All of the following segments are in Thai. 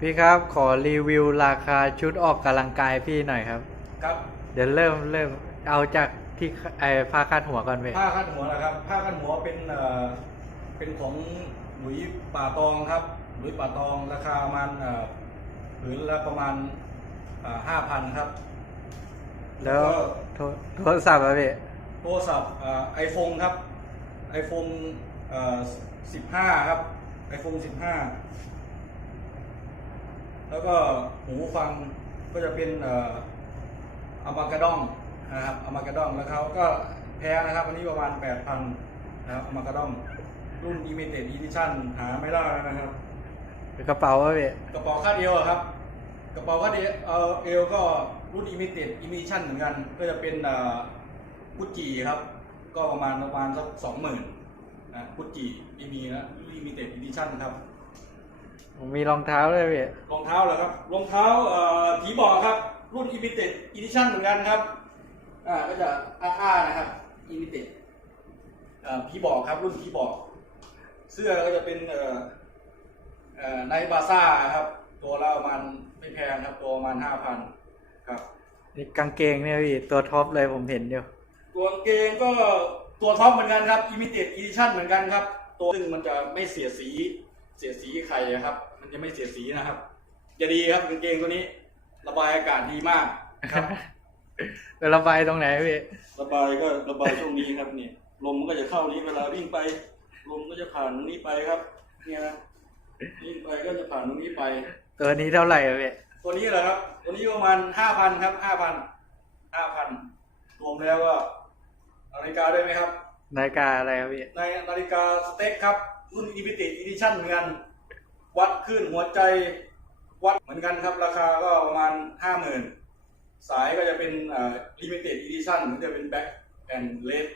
พี่ครับขอรีวิวราคาชุดออกกำลังกายพี่หน่อยครับ ครับ เดี๋ยวเริ่มเริ่มเอาจากที่ไอผ้าคาดหัวก่อนพี่ผ้าคัดหัวนะครับ ผ้าคัดหัวเป็นเอ่อเป็นของหลุยป่าตองครับ หลุยป่าตองราคาประมาณเอ่อผืนละประมาณห้าพันครับ แล้วโทรโทรศัพท์อะพี่โทรศัพท์ไอโฟนครับไอโฟนสิบห้าครับไอโฟนสิบห้า แล้วก็หูฟังก็จะเป็นเอ่ออามากาดองนะครับอามากาดองแล้วเขาก็แพ้นะครับอันนี้ประมาณ 8,000นะครับอามากาดองรุ่น limited edition หาไม่ได้แล้วนะครับกระเป๋าอะพี่กระเป๋าคาดเอวอะครับ กระเป๋าคาดเอวเอ่อเอวก็รุ่น limited edition เหมือนกันก็จะเป็นกุจิครับ ก็ประมาณประมาณสักสองหมื่นนะกุจิไม่มีนะ limited edition ครับผ มมีรองเท้าด้วยพี่รองเท้าเหรอครับรองเท้าเอ่อผีบอกครับ รุ่น limited edition เหมือนกันครับอ่าก็จะอ้าๆนะครับ limited เอ่อผีบอกครับ รุ่นผีบอก เสื้อก็จะเป็นเอ่อเอ่อไนบาซ่าครับ ตัวละประมาณไม่แพงครับ ตัวประมาณห้าพันครับนี่กางเกงเนี่ยพี่ตัวท็อปเลยผมเห็นอยู่ตัวกางเกงก็ตัวท็อปเหมือนกันครับ limited edition เหมือนกันครับ ตัวซึ่งมันจะไม่เสียสี เสียสีไข่อะครับ มันจะไม่เสียสีนะครับ จะดีครับกางเกงตัวนี้ ระบายอากาศดีมากครับไประบายตรงไหนพี่ระบายก็ระบายช่วงนี้ครับนี่ลมมันก็จะเข้านี้เวลาวิ่งไป ลมก็จะผ่านตรงนี้ไปครับ เนี่ยนะวิ่งไปก็จะผ่านตรงนี้ไป ตัวนี้เท่าไหร่อะพี่ตัวนี้เหรอครับ ตัวนี้ประมาณห้าพันครับห้าพันห้าพันรวมแล้วก็นาฬิกาด้วยไหมครับ นาฬิกาอะไรครับพี่ในนาฬิกาสเต็กครับ รุ่น limited edition เหมือนกัน วัดขึ้นหัวใจวัดเหมือนกันครับ ราคาก็ประมาณห้าหมื่นสายก็จะเป็นอ่า limited edition มันจะเป็น back and red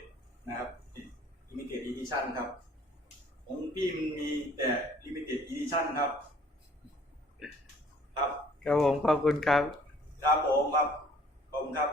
นะครับ limited edition ครับ ของพี่มันมีแต่ limited edition ครับ ครับ ครับผมขอบคุณครับ ครับผมครับ ขอบคุณครับ